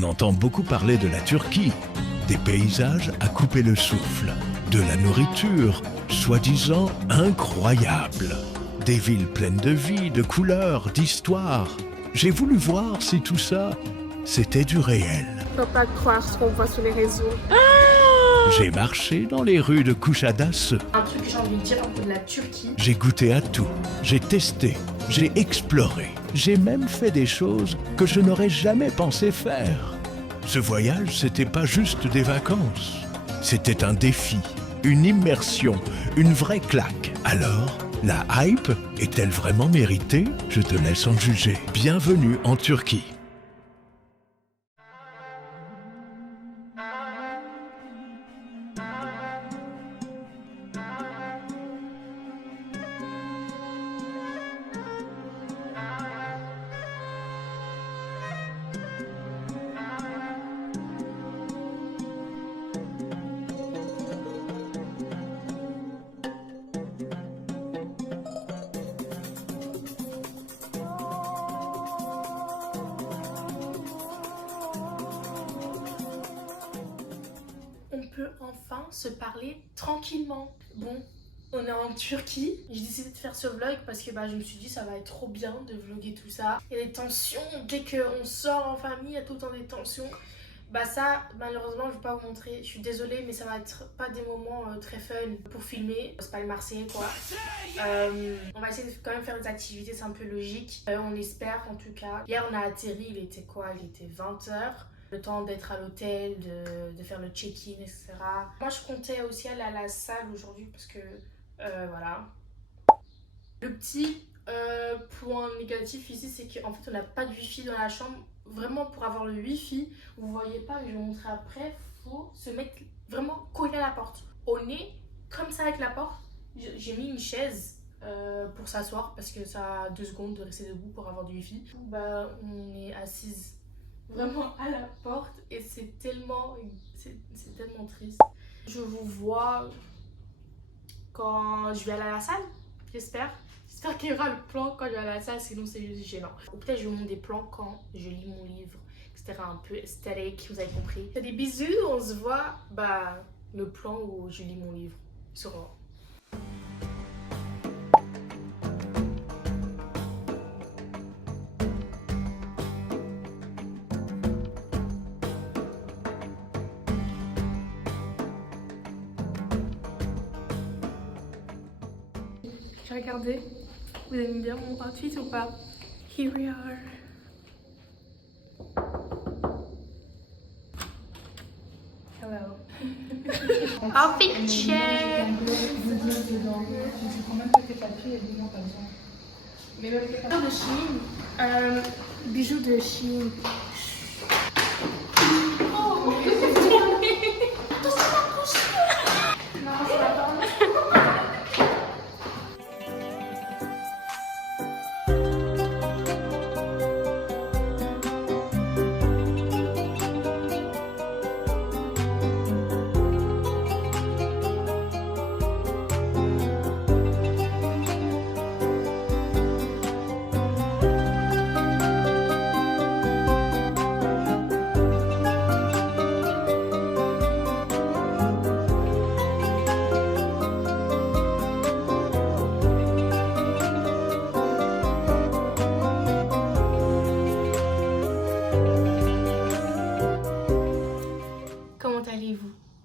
On entend beaucoup parler de la Turquie, des paysages à couper le souffle, de la nourriture, soi-disant incroyable, des villes pleines de vie, de couleurs, d'histoire. J'ai voulu voir si tout ça, c'était du réel. Je peux pas croire ce qu'on voit sur les réseaux. J'ai marché dans les rues de Kuşadası. Un truc que j'ai envie de dire un peu de la Turquie. J'ai goûté à tout, j'ai testé, j'ai exploré. J'ai même fait des choses que je n'aurais jamais pensé faire. Ce voyage, c'était pas juste des vacances. C'était un défi, une immersion, une vraie claque. Alors, la hype est-elle vraiment méritée? Je te laisse en juger. Bienvenue en Turquie. On peut enfin se parler tranquillement. Bon, on est en Turquie. J'ai décidé de faire ce vlog parce que je me suis dit ça va être trop bien de vlogger tout ça. Il y a des tensions, dès qu'on sort en famille, il y a tout le temps des tensions. Ça, malheureusement, je ne vais pas vous montrer. Je suis désolée, mais ça va être pas des moments très fun pour filmer. C'est pas le Marseillais, quoi. On va essayer de quand même faire des activités, c'est un peu logique. On espère, en tout cas. Hier, on a atterri, il était quoi? Il était 20h. Le temps d'être à l'hôtel, de faire le check-in, etc. Moi, je comptais aussi aller à la salle aujourd'hui parce que, voilà. Le petit point négatif ici, c'est qu'en fait, on n'a pas de wifi dans la chambre. Vraiment, pour avoir le wifi, vous voyez pas, mais je vais vous montrer après, faut se mettre vraiment collé à la porte. On est comme ça avec la porte. J'ai mis une chaise pour s'asseoir parce que ça a 2 secondes de rester debout pour avoir du wifi. On est assise vraiment à la porte et c'est tellement triste. Je vous vois quand je vais aller à la salle, j'espère qu'il y aura le plan quand je vais aller à la salle, sinon c'est juste gênant. Ou peut-être je vous montre des plans quand je lis mon livre, etc. Un peu esthétique, vous avez compris. C'est des bisous, on se voit le plan où je lis mon livre sur Regardez, vous aimez bien mon outfit ou pas? Here we are. Hello. Outfit check. Bijoux de Chine. Oh,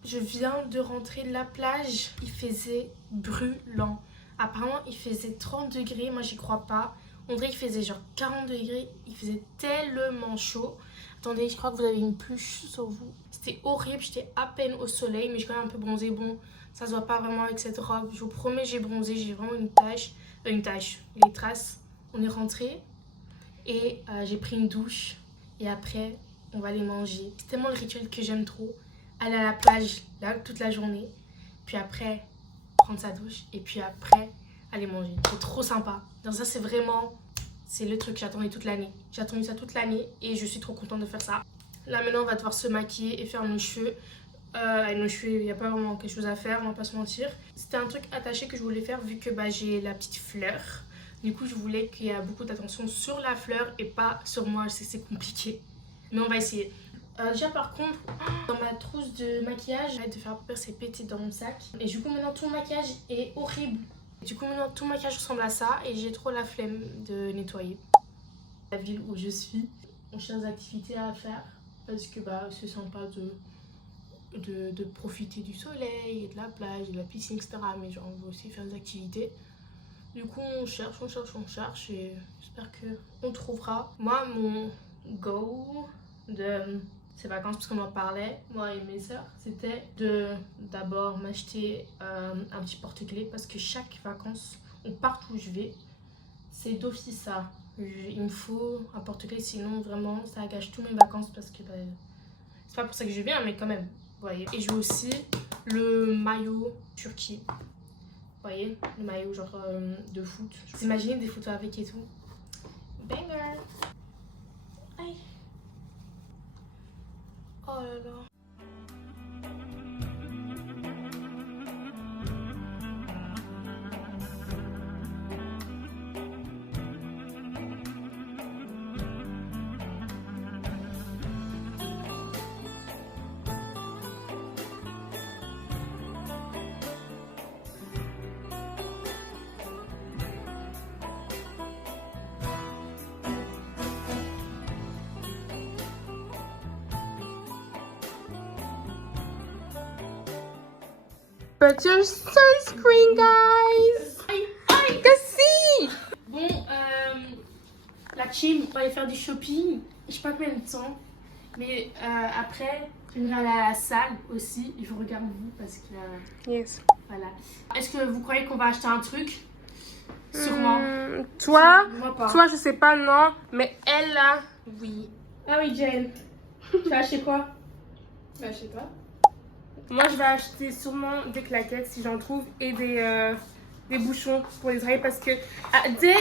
je viens de rentrer de la plage, il faisait brûlant. Apparemment il faisait 30 degrés, moi j'y crois pas. On dirait qu'il faisait genre 40 degrés, il faisait tellement chaud. Attendez, je crois que vous avez une pluche sur vous. C'était horrible, j'étais à peine au soleil, mais j'ai quand même un peu bronzé. Bon, ça se voit pas vraiment avec cette robe. Je vous promets, j'ai bronzé, j'ai vraiment une tache, les traces. On est rentré et j'ai pris une douche et après on va aller manger. C'est tellement le rituel que j'aime trop. Aller à la plage là toute la journée, puis après prendre sa douche et puis après aller manger. C'est trop sympa. Donc ça c'est le truc que j'attendais toute l'année. J'ai attendu ça toute l'année et je suis trop contente de faire ça. Là maintenant on va devoir se maquiller et faire nos cheveux. Avec nos cheveux il n'y a pas vraiment quelque chose à faire, on va pas se mentir. C'était un truc attaché que je voulais faire vu que j'ai la petite fleur. Du coup je voulais qu'il y ait beaucoup d'attention sur la fleur et pas sur moi. Je sais que c'est compliqué mais on va essayer. Déjà par contre, dans ma trousse de maquillage, j'arrête de faire peur, c'est pété dans mon sac. Et du coup maintenant tout mon maquillage est horrible. Du coup maintenant tout mon maquillage ressemble à ça et j'ai trop la flemme de nettoyer. La ville où je suis, on cherche des activités à faire parce que c'est sympa de profiter du soleil et de la plage et de la piscine, etc. Mais genre on veut aussi faire des activités. Du coup on cherche et j'espère qu'on trouvera. Moi mon goal de ces vacances, parce qu'on en parlait, moi et mes soeurs, c'était de d'abord m'acheter un petit porte-clés parce que chaque vacances, ou partout où je vais, c'est d'office ça. Il me faut un porte-clés, sinon vraiment ça gâche tous mes vacances parce que c'est pas pour ça que je viens, mais quand même, vous voyez. Et je veux aussi le maillot Turquie, vous voyez, le maillot genre de foot. Vous imaginez des photos avec et tout. Banger! Aïe! Oh là là. Put your sunscreen, guys! Aïe, aïe! Cassie! Bon, la team, on va aller faire du shopping. Je sais pas combien de temps. Mais après, j'aimerais aller à la salle aussi. Je regarde vous parce que... Yes. Voilà. Est-ce que vous croyez qu'on va acheter un truc? Sûrement. Toi, Moi pas. toi, je sais pas, non. Mais elle, là, oui. Ah oui, Jane. Tu vas acheter quoi? Bah, je sais pas. Moi, je vais acheter sûrement des claquettes si j'en trouve et des bouchons pour les oreilles parce que dès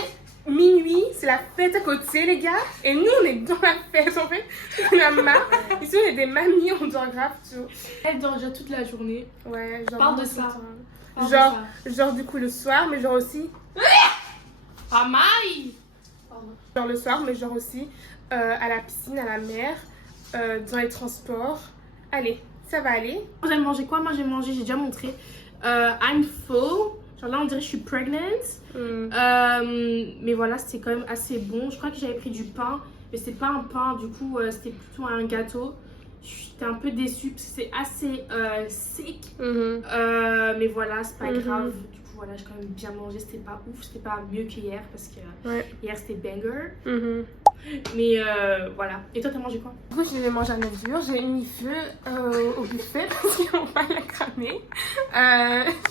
minuit, c'est la fête à côté, les gars. Et nous, on est dans la fête, en fait. On a marre. Ici, on est des mamies, on dort grave tout. Elle dort déjà toute la journée. Ouais, genre. Parle de ça. Parle Genre, de ça. genre, du coup, le soir, mais genre aussi. Ah, maille! Genre le soir, mais genre aussi à la piscine, à la mer, dans les transports. Allez, ça va aller. Vous allez manger quoi? Moi j'ai mangé, j'ai déjà montré. I'm full. Genre là on dirait que je suis pregnant. Mais voilà, c'était quand même assez bon. Je crois que j'avais pris du pain, mais c'était pas un pain, du coup c'était plutôt un gâteau. J'étais un peu déçue parce que c'est assez sec. Mais voilà, c'est pas grave. Du coup voilà, j'ai quand même bien mangé. C'était pas ouf, c'était pas mieux qu'hier parce que hier c'était banger. Mais voilà. Et toi, t'as mangé quoi? Du coup, j'ai mangé à 9h. J'ai mis feu au buffet parce qu'on va la cramer.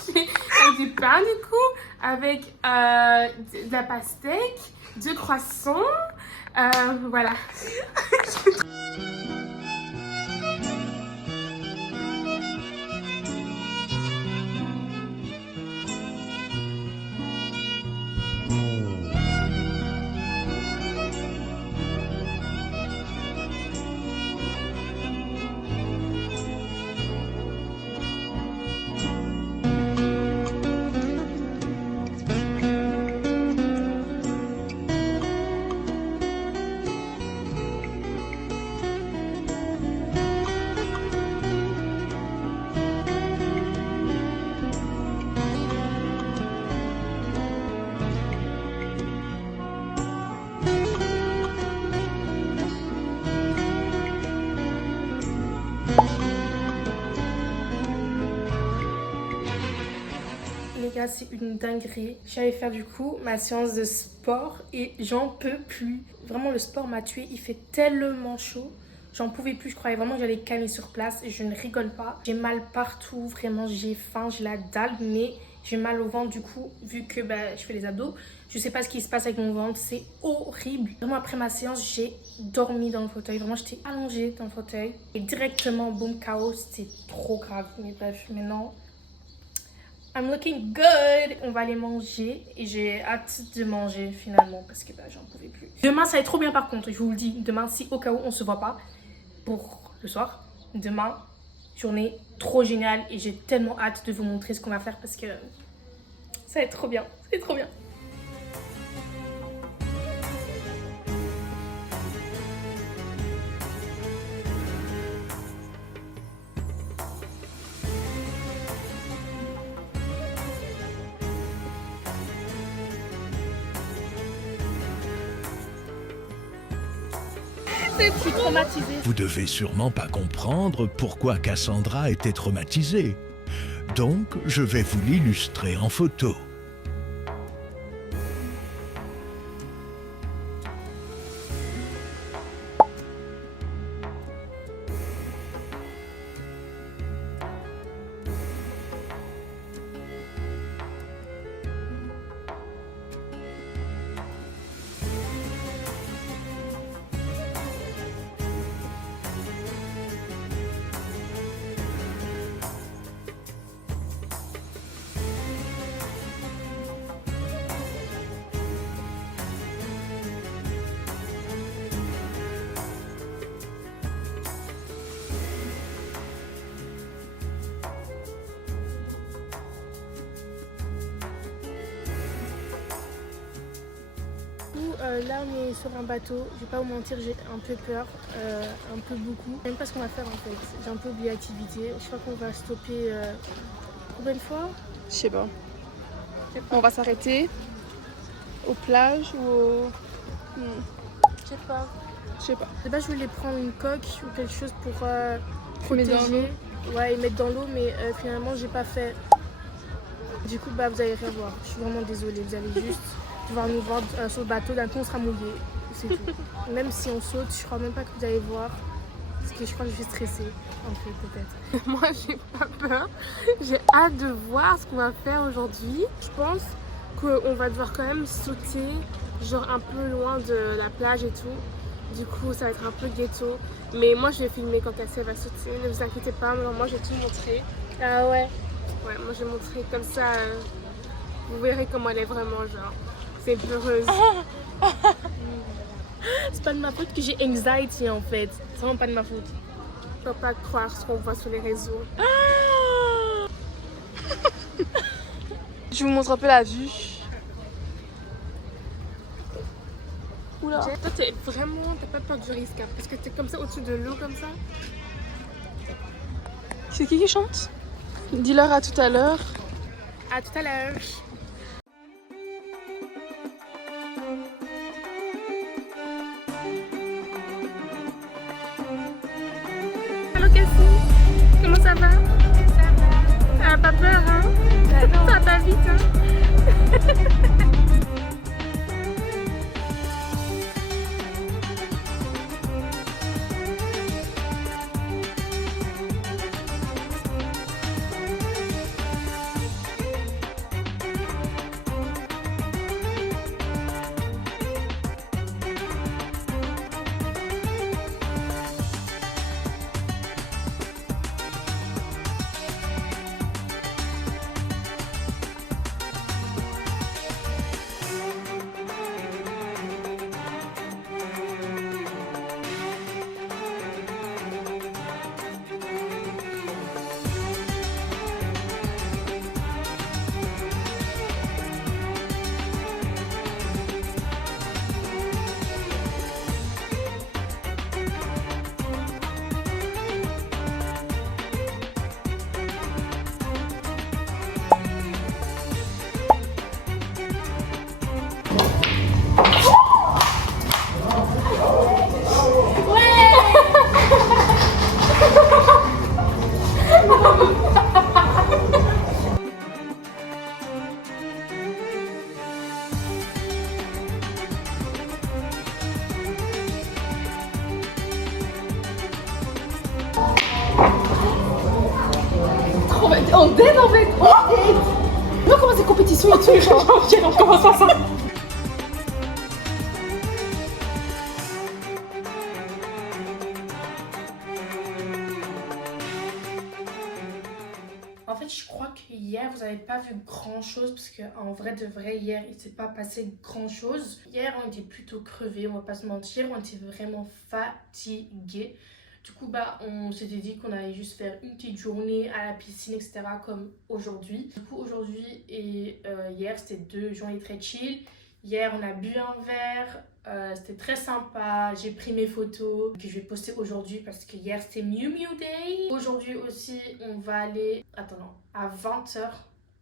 J'ai du pain, du coup, avec de la pastèque, 2 croissants. Voilà. Les gars, c'est une dinguerie. J'allais faire du coup ma séance de sport et j'en peux plus. Vraiment, le sport m'a tuée. Il fait tellement chaud. J'en pouvais plus. Je croyais vraiment que j'allais calmer sur place. Et je ne rigole pas. J'ai mal partout. Vraiment, j'ai faim. J'ai la dalle. Mais j'ai mal au ventre du coup, vu que je fais les abdos. Je sais pas ce qui se passe avec mon ventre. C'est horrible. Vraiment, après ma séance, j'ai dormi dans le fauteuil. Vraiment, j'étais allongée dans le fauteuil. Et directement, boum, chaos. C'était trop grave. Mais bref, maintenant... I'm looking good. On va aller manger et j'ai hâte de manger finalement parce que j'en pouvais plus. Demain ça va être trop bien par contre, je vous le dis. Demain, si au cas où on se voit pas pour le soir, demain, journée trop géniale et j'ai tellement hâte de vous montrer ce qu'on va faire parce que ça va être trop bien. Ça va être trop bien. Je suis traumatisée. Vous devez sûrement pas comprendre pourquoi Cassandra était traumatisée. Donc, je vais vous l'illustrer en photo. Là on est sur un bateau, je vais pas vous mentir, j'ai un peu peur, un peu beaucoup. Je sais même pas ce qu'on va faire en fait, j'ai un peu oublié l'activité. Je crois qu'on va stopper combien de fois? Je sais pas. On va s'arrêter aux plages ou au... Je sais pas. Je sais pas. De base je voulais prendre une coque ou quelque chose pour Mettre dans protéger. Ouais, et mettre dans l'eau, mais finalement j'ai pas fait. Du coup bah vous allez rien voir, je suis vraiment désolée, vous allez juste devoir nous voir sur le bateau, d'un coup on sera mouillé, c'est tout. Même si on saute, je crois même pas que vous allez voir, parce que je crois que je suis stressée, en fait peut-être. Moi j'ai pas peur, j'ai hâte de voir ce qu'on va faire aujourd'hui. Je pense qu'on va devoir quand même sauter, genre un peu loin de la plage et tout. Du coup ça va être un peu ghetto, mais moi je vais filmer quand Cassie va sauter, ne vous inquiétez pas, moi je vais tout montrer. Ah ouais? Ouais, moi je vais montrer comme ça, vous verrez comment elle est vraiment, genre. C'est peureuse. C'est pas de ma faute que j'ai anxiety en fait. C'est vraiment pas de ma faute. Je peux pas croire ce qu'on voit sur les réseaux. Je vous montre un peu la vue. Oula. Toi t'as pas peur du risque hein, parce que t'es comme ça au-dessus de l'eau comme ça. C'est qui chante? Dis-leur à tout à l'heure. À tout à l'heure. Allô Cassie, comment ça va? Ça va. Ah, pas peur hein? Ça va vite hein? On date en fait. On date. Non, comment c'est compétition et tout. Genre, on commence ensemble. En fait, je crois que hier, vous n'avez pas vu grand-chose parce qu'en vrai de vrai, hier, il ne s'est pas passé grand-chose. Hier, on était plutôt crevés, on va pas se mentir, on était vraiment fatigués. Du coup, bah, on s'était dit qu'on allait juste faire une petite journée à la piscine, etc. comme aujourd'hui. Du coup, aujourd'hui et hier, c'était 2 journées très chill. Hier, on a bu un verre, c'était très sympa. J'ai pris mes photos que je vais poster aujourd'hui parce que hier, c'était Miu Miu Day. Aujourd'hui aussi, on va aller... Attends, non, à 20h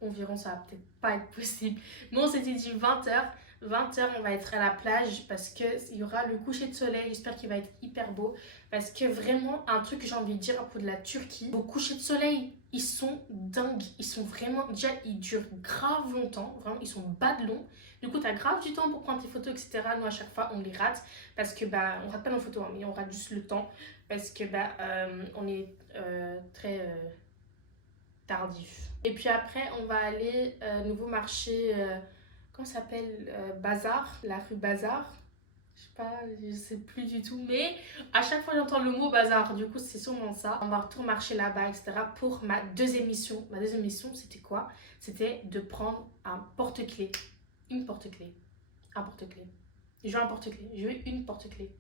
environ, ça va peut-être pas être possible. Mais on s'était dit 20h 20h, on va être à la plage parce qu'il y aura le coucher de soleil. J'espère qu'il va être hyper beau. Parce que vraiment, un truc que j'ai envie de dire à propos de la Turquie, au coucher de soleil, ils sont dingues. Ils sont vraiment... Déjà, ils durent grave longtemps. Vraiment, ils sont bas de long. Du coup, tu as grave du temps pour prendre tes photos, etc. Nous, à chaque fois, on les rate. Parce que, on rate pas nos photos, hein, mais on rate juste le temps. Parce que, on est très tardif. Et puis après, on va aller nouveau marché... comment ça s'appelle, Bazar, la rue Bazar, je sais plus du tout, mais à chaque fois j'entends le mot bazar, du coup c'est sûrement ça. On va retourner marcher là-bas, etc. pour ma deuxième mission. Ma deuxième mission, c'était quoi? C'était de prendre un porte-clés, un porte-clés. Je veux un porte-clés, je veux une porte-clés.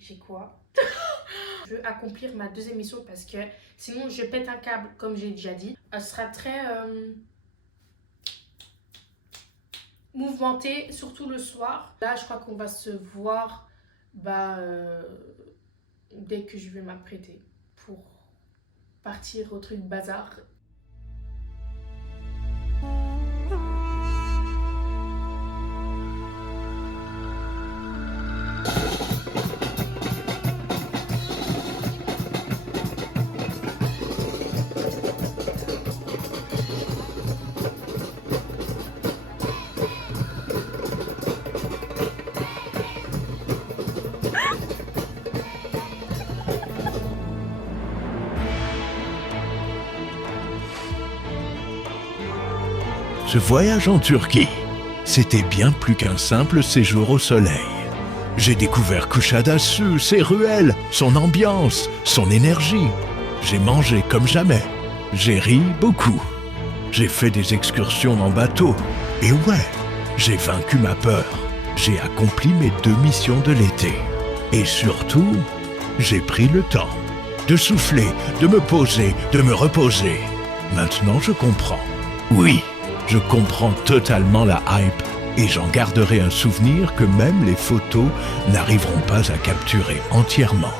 J'ai quoi? Je veux accomplir ma deuxième mission parce que sinon je pète un câble, comme j'ai déjà dit. Ce sera très... mouvementé, surtout le soir. Là, je crois qu'on va se voir dès que je vais m'apprêter pour partir au truc bazar. Ce voyage en Turquie, c'était bien plus qu'un simple séjour au soleil. J'ai découvert Kuşadası, ses ruelles, son ambiance, son énergie. J'ai mangé comme jamais. J'ai ri beaucoup. J'ai fait des excursions en bateau. Et ouais, j'ai vaincu ma peur. J'ai accompli mes 2 missions de l'été. Et surtout, j'ai pris le temps de souffler, de me poser, de me reposer. Maintenant, je comprends. Oui. Je comprends totalement la hype et j'en garderai un souvenir que même les photos n'arriveront pas à capturer entièrement.